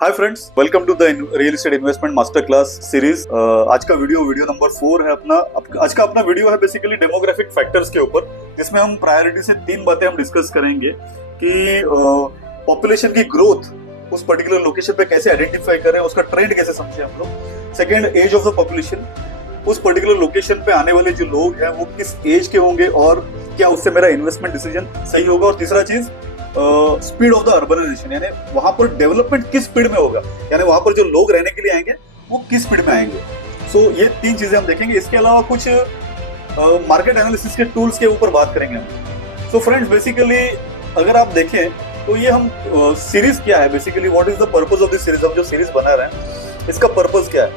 Hi friends, welcome to the real estate investment master class series. आज का video number 4 है अपना। आज का अपना वीडियो है बेसिकली डेमोग्राफिक फैक्टर्स के ऊपर, जिसमें हम प्रायोरिटी से 3 बातें हम डिस्कस करेंगे कि पॉपुलेशन की ग्रोथ उस पर्टिकुलर लोकेशन पे कैसे आइडेंटिफाई करें, उसका ट्रेंड कैसे समझें हम लोग। Second, age of the population, उस पर्टिकुलर लोकेशन पे आने वाले जो लोग हैं वो किस एज के होंगे और क्या उससे मेरा इन्वेस्टमेंट डिसीजन सही होगा। और तीसरा चीज, स्पीड ऑफ द अर्बनाइजेशन, यानी वहां पर डेवलपमेंट किस स्पीड में होगा, यानी वहां पर जो लोग रहने के लिए आएंगे वो किस स्पीड में आएंगे। सो ये 3 चीजें हम देखेंगे। इसके अलावा कुछ मार्केट एनालिसिस के टूल्स के ऊपर बात करेंगे हम। सो फ्रेंड्स, बेसिकली अगर आप देखें तो ये हम सीरीज क्या है, basically what is the purpose of this series. हम जो सीरीज बना रहे हैं इसका पर्पस क्या है?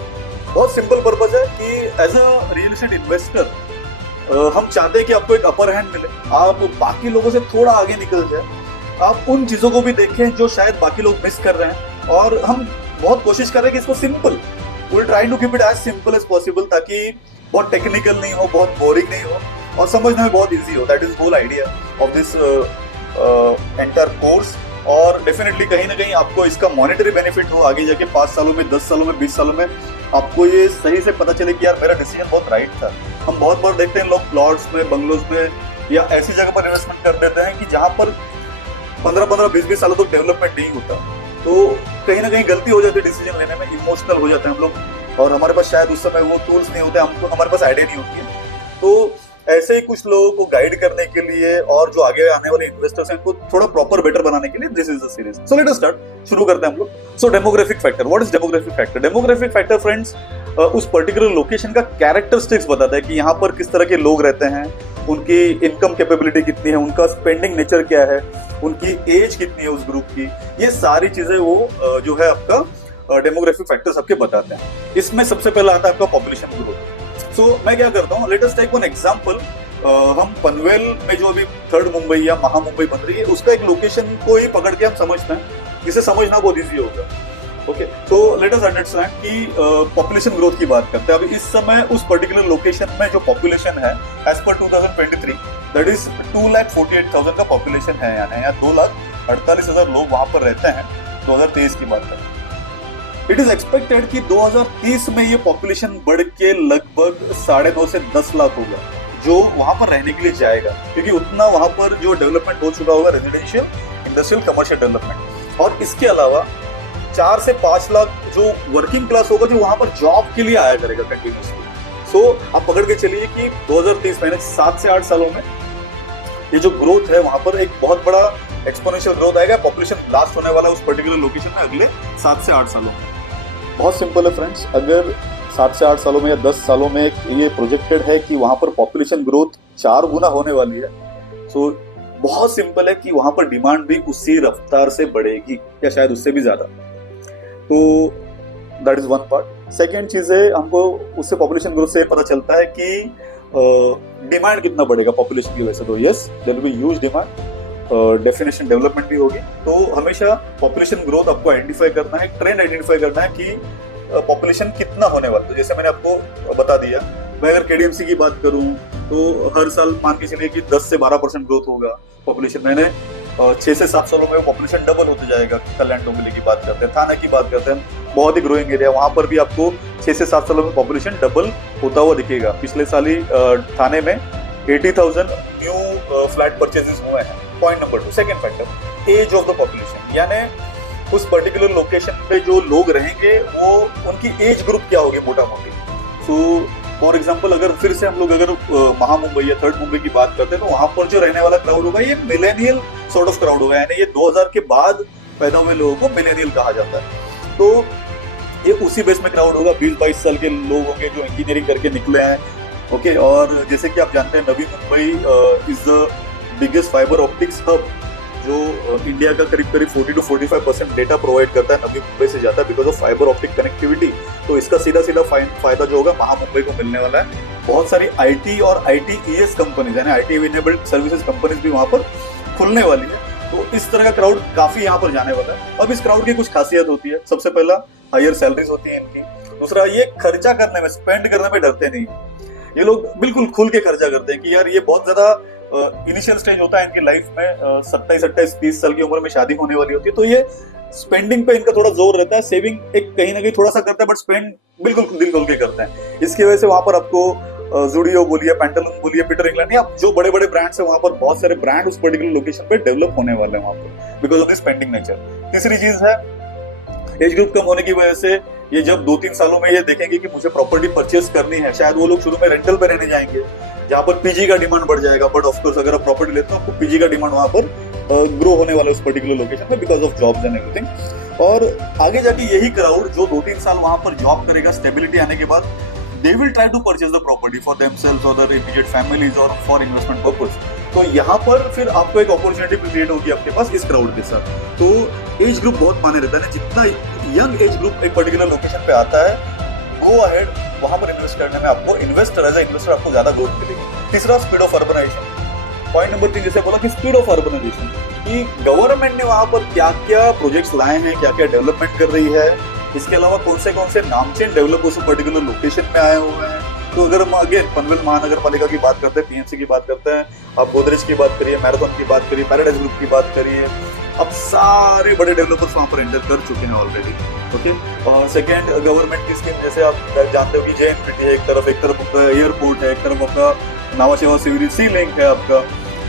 बहुत सिंपल पर्पस है कि as a real estate investor हम चाहते हैं कि आपको एक अपर हैंड मिले, आप बाकी लोगों से थोड़ा आगे निकल जाए, आप उन चीजों को भी देखें जो शायद बाकी लोग मिस कर रहे हैं। और हम बहुत कोशिश कर रहे हैं कि इसको simple, will try to keep it as simple as possible, ताकि बहुत टेक्निकल नहीं हो, बहुत बोरिंग नहीं हो और समझने में बहुत इजी हो। That is whole idea of this entire course. और डेफिनेटली कहीं ना कहीं आपको इसका मॉनेटरी बेनिफिट हो आगे जाके 5 सालों में, 10 सालों में, 20 सालों में आपको ये सही से पता चले कि यार मेरा डिसीजन बहुत राइट था। हम बहुत बार देखते हैं लोग प्लॉट्स में, बंगलोज में या ऐसी जगह पर इन्वेस्टमेंट कर देते हैं कि जहां पर 15-15, 20-20 सालों तक डेवलपमेंट नहीं होता। तो कहीं ना कहीं गलती हो जाती है डिसीजन लेने में, इमोशनल हो जाते हैं हम लोग और हमारे पास शायद उस समय वो टूल्स नहीं होते, हमको हमारे पास आइडिया नहीं होती है। तो ऐसे ही कुछ लोगों को गाइड करने के लिए और जो आगे आने वाले इन्वेस्टर्स हैं उनको थोड़ा प्रॉपर बेटर बनाने के लिए this is the series. So let us start, शुरू करते हैं हम लोग। So demographic factor, what is demographic factor? Demographic factor friends उस पर्टिकुलर लोकेशन का कैरेक्टरिस्टिक्स बताता है कि यहाँ पर किस तरह के लोग रहते हैं, उनकी इनकम कैपेबिलिटी कितनी है, उनका स्पेंडिंग नेचर क्या है, उनकी एज कितनी है उस ग्रुप की। ये सारी चीजें वो जो है आपका डेमोग्राफिक फैक्टर्स आपके बताते हैं। इसमें सबसे पहला आता है आपका पॉपुलेशन ग्रोथ। सो मैं क्या करता हूँ, let us take one example. हम पनवेल में जो अभी 3rd मुंबई या महा मुंबई बन रही है, उसका एक लोकेशन को ही पकड़ के हम समझते हैं, जिसे समझना बहुत ईजी होगा। ओके, तो लेट अस अंडरस्टैंड कि पॉपुलेशन ग्रोथ की बात करते हैं। अभी इस समय उस पर्टिकुलर लोकेशन में जो पॉपुलेशन है एज पर 2023, दैट इज 2,48,000 का पॉपुलेशन है, यानी 2,48,000 लोग वहां पर रहते हैं 2023 की बात करें। इट इज एक्सपेक्टेड कि 2030 में ये पॉपुलेशन बढ़ के लगभग 9.5 से 10 लाख होगा जो वहां पर रहने के लिए जाएगा, क्योंकि उतना वहां पर जो डेवलपमेंट हो चुका होगा, रेजिडेंशियल, इंडस्ट्रियल, कमर्शियल डेवलपमेंट। और इसके अलावा 4 से 5 लाख जो वर्किंग क्लास होगा जो वहां पर जॉब के लिए आया करेगा कंटिन्यूसली। सो आप पकड़ के चलिए कि 2030 में 7 से 8 सालों में ये जो ग्रोथ है वहां पर एक बहुत बड़ा एक्सपोनेंशियल ग्रोथ आएगा। पॉपुलेशन ब्लास्ट होने वाला है उस पर्टिकुलर लोकेशन में अगले 7 से 8 सालों में। बहुत सिंपल है फ्रेंड्स, अगर 7 से 8 सालों में या 10 सालों में ये प्रोजेक्टेड है कि वहां पर पॉपुलेशन ग्रोथ 4 गुना होने वाली है, सो बहुत सिंपल है कि वहां पर डिमांड भी उसी रफ्तार से बढ़ेगी या शायद उससे भी ज्यादा। तो that is one part. Second चीज है, हमको उससे पॉपुलेशन ग्रोथ से पता चलता है कि डिमांड कितना बढ़ेगा पॉपुलेशन की वजह से। तो yes, there will be huge demand, definition development भी होगी। तो हमेशा पॉपुलेशन ग्रोथ आपको आइडेंटिफाई करना है, ट्रेंड आइडेंटिफाई करना है कि पॉपुलेशन कितना होने वाला है। तो जैसे मैंने आपको बता दिया, मैं अगर केडीएमसी की बात करूं तो हर साल मान के चलिए कि 10 से 12% ग्रोथ होगा पॉपुलेशन। मैंने 6 से 7 सालों में पॉपुलेशन डबल होते जाएगा। कल्याण डोंबिवली की बात करते हैं, थाना की बात करते हैं, बहुत ही ग्रोइंग एरिया, वहां पर भी आपको 6 से 7 सालों में पॉपुलेशन डबल होता हुआ दिखेगा। पिछले साल ही थाने में 80,000 न्यू फ्लैट परचेजेस हुए हैं। Point number 2, second factor, age of the population, यानी उस पर्टिकुलर लोकेशन पे जो लोग रहेंगे वो उनकी एज ग्रुप क्या होगी मोटा मोटी। सो फॉर एग्जाम्पल, अगर फिर से हम लोग अगर महा मुंबई या 3rd मुंबई की बात करते हैं तो वहां पर जो रहने वाला क्राउड होगा ये मिलेनियल सॉर्ट ऑफ क्राउड होगा, यानी ये 2000 के बाद पैदा हुए लोगों को मिलेनियल कहा जाता है। तो ये उसी बेस में क्राउड होगा, 20-22 साल के लोग होंगे जो इंजीनियरिंग करके निकले हैं। ओके, और जैसे कि आप जानते हैं Navi Mumbai is the biggest fibre optics hub, जो इंडिया का करीब 40 to 45% डेटा प्रोवाइड करता है नवी मुंबई से जाता है because of fibre optic connectivity. तो इसका सीधा फायदा जो होगा महा मुंबई को मिलने वाला है। बहुत सारी आईटी और आईटीईएस कंपनीज, यानी आईटी इनेबल्ड सर्विसेज कंपनीज भी वहां पर खुलने वाली है। तो इस तरह का क्राउड काफी यहाँ पर जाने वाला है। अब इस क्राउड की कुछ खासियत होती है। सबसे पहला, हायर सैलरीज होती है इनकी। दूसरा, ये खर्चा करने में, स्पेंड करने में डरते नहीं। ये लोग बिल्कुल खुल के खर्चा करते हैं कि यार ये बहुत ज्यादा इनिशियल स्टेज होता है इनकी लाइफ में, 27, 28, 30 साल की उम्र में शादी होने वाली होती है, तो ये स्पेंडिंग पे इनका थोड़ा जोर रहता है, सेविंग एक कहीं ना कहीं थोड़ा सा करता है, बट स्पेंड बिल्कुल दिल खोल के करते हैं। इसकी वजह से वहां पर आपको जूडियो बोलिए, पेंटालून बोलिए, पीटर इंग्लैंड, या जो बड़े बड़े ब्रांड्स है वहां पर बहुत सारे ब्रांड उस पर्टिकुलर लोकेशन पे डेवलप होने वाले हैं वहां पर, because of the spending nature. तीसरी चीज है एज ग्रुप कम होने की वजह से ये जब 2-3 सालों में ये देखेंगे कि मुझे प्रॉपर्टी परचेस करनी है, शायद वो लोग शुरू में रेंटल पे रहने जाएंगे, जहाँ पर पीजी का डिमांड बढ़ जाएगा। बट ऑफकोर्स अगर आप प्रॉपर्टी लेते हो आपको पीजी का डिमांड वहां पर ग्रो होने वाला है उस पर्टिकुलर लोकेशन में, because of jobs and everything. और आगे जाके यही क्राउड जो 2-3 साल वहां पर जॉब करेगा, स्टेबिलिटी आने के बाद they will try to purchase the property for themselves or their immediate families or for investment purpose। तो यहाँ पर फिर आपको एक अपॉर्चुनिटी क्रिएट होगी आपके पास इस क्राउड के साथ। तो एज ग्रुप बहुत माने रहता है ना, जितना यंग एज ग्रुप एक पर्टिकुलर लोकेशन पे आता है, गो अहेड, वहां पर इन्वेस्ट करने में आपको इन्वेस्टर एज ए इन्वेस्टर आपको ज्यादा ग्रोथ मिलेगी। तीसरा speed of urbanisation. Point number 3 जैसे बोला कि स्पीड ऑफ अर्बनाइजेशन, कि गवर्नमेंट ने वहां पर क्या क्या प्रोजेक्ट्स लाए हैं, क्या क्या डेवलपमेंट कर रही है, इसके अलावा कौन से नामचीन डेवलपर्स पर्टिकुलर लोकेशन में आए हुए हैं। तो अगर हम अगेन पनवेल महानगर पालिका की बात करते हैं, पीएमसी की बात करते हैं, आप गोदरेज की बात करिए, मैराथन की बात करिए, पैराडाइज ग्रुप की बात करिए, अब सारे बड़े डेवलपर्स वहां पर एंटर कर चुके हैं ऑलरेडी। ओके, सेकेंड गवर्नमेंट की स्कीम, जैसे आप जानते हो कि JNPT है एक तरफ आपका एयरपोर्ट है, एक तरफ आपका नावा शेवा सी लिंक है आपका,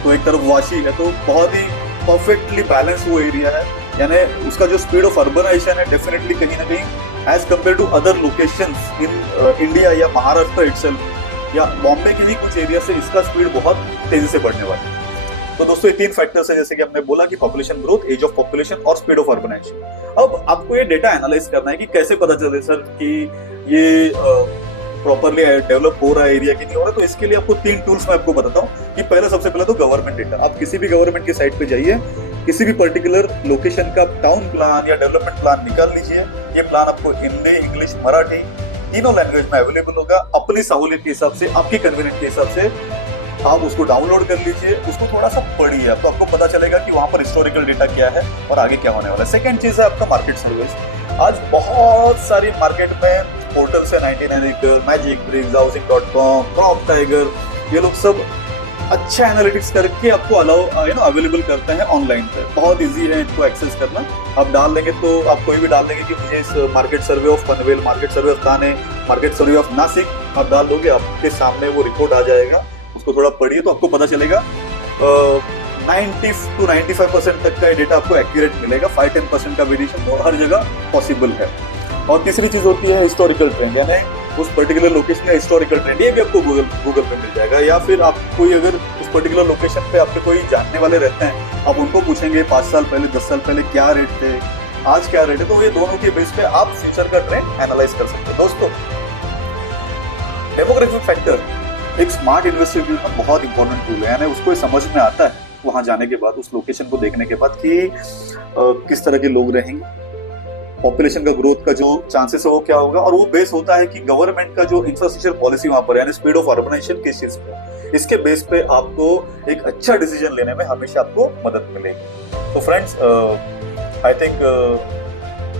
तो एक तरफ वाशी है, तो बहुत ही परफेक्टली बैलेंस वो एरिया है। यानी उसका जो स्पीड ऑफ अर्बनाइजेशन है डेफिनेटली कहीं ना कहीं as compare to other locations in India या महाराष्ट्र इटसेल्फ या बॉम्बे के भी कुछ एरिया से इसका स्पीड बहुत तेजी से बढ़ने वाला है। तो दोस्तों ये 3 फैक्टर्स है, जैसे कि हमने बोला कि population growth, age of population और स्पीड ऑफ अर्बनाइजेशन। अब आपको ये डेटा एनालाइज करना है कि कैसे पता चले सर कि ये प्रॉपरली डेवलप हो रहा है एरिया की नहीं हो रहा। तो इसके लिए आपको 3 टूल्स मैं आपको बताता हूँ कि पहले सबसे पहले तो गवर्नमेंट डेटा। आप किसी भी गवर्नमेंट की साइट पे जाइए, किसी भी पर्टिकुलर लोकेशन का टाउन प्लान या डेवलपमेंट प्लान निकाल लीजिए। ये प्लान आपको हिंदी, इंग्लिश, मराठी तीनों लैंग्वेज में अवेलेबल होगा। अपनी सहूलियत के हिसाब से, आपकी कन्वीनियंस के हिसाब से आप उसको डाउनलोड कर लीजिए, उसको थोड़ा सा पढ़िए, तो आपको पता चलेगा कि वहां पर हिस्टोरिकल डेटा क्या है और आगे क्या होने वाला है। सेकंड चीज है आपका मार्केट सर्विस। आज बहुत सारी मार्केट में पोर्टल्स है, 99 acre, मैजिक ब्रिक्स, हाउसिंग.com, क्रॉप टाइगर, ये लोग सब अच्छा एनालिटिक्स करके आपको अवेलेबल करते हैं ऑनलाइन पे। बहुत इजी है इनको एक्सेस करना। आप डाल देंगे तो आप कोई भी डाल देंगे कि मुझे इस market survey of Panvel, market survey of Thane, market survey of Nashik, आप डाल दोगे, आपके सामने वो रिपोर्ट आ जाएगा। उसको थोड़ा पढ़िए तो आपको पता चलेगा 90 to 95% तक का डेटा आपको एक्यूरेट मिलेगा। 5-10% का वेरिएशन तो हर जगह पॉसिबल है। और तीसरी चीज होती है हिस्टोरिकल ट्रेंड, यानी उस पर्टिकुलर लोकेशन का हिस्टोरिकल ट्रेंड, ये भी आपको गूगल पे मिल जाएगा। या फिर आप कोई अगर उस पर्टिकुलर लोकेशन पे आपके कोई जानने वाले रहते हैं, आप उनको पूछेंगे 5 साल पहले, 10 साल पहले क्या रेट थे, आज क्या रेट है, तो ये दोनों के बेस पे आप फ्यूचर का ट्रेंड एनालाइज कर सकते हैं। दोस्तों डेमोग्राफिक फैक्टर एक स्मार्ट इन्वेस्टर के लिए बहुत इंपॉर्टेंट टूल है। यानी उसको समझ में आता है वहां जाने के बाद, उस लोकेशन को देखने के बाद कि किस तरह के लोग रहेंगे, पॉपुलेशन का ग्रोथ का जो चांसेस है वो क्या होगा, और वो बेस होता है कि गवर्नमेंट का जो इंफ्रास्ट्रक्चर पॉलिसी वहां पर है, यानी स्पीड ऑफ अर्बनाइजेशन किस चीज पे, इसके बेस पे आपको एक अच्छा डिसीजन लेने में हमेशा आपको मदद मिलेगी। तो फ्रेंड्स आई थिंक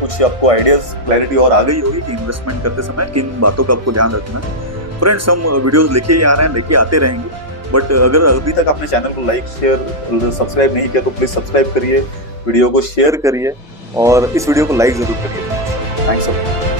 कुछ आपको आइडियाज, क्लैरिटी और आ गई होगी कि इन्वेस्टमेंट करते समय किन बातों का आपको ध्यान रखना है। फ्रेंड्स हम वीडियोस लेके ही आ रहे हैं, लेके आते रहेंगे, बट अगर अभी तक आपने चैनल को लाइक, शेयर, सब्सक्राइब नहीं किया तो प्लीज सब्सक्राइब करिए, वीडियो को शेयर करिए और इस वीडियो को लाइक जरूर करिए। Thanks so much.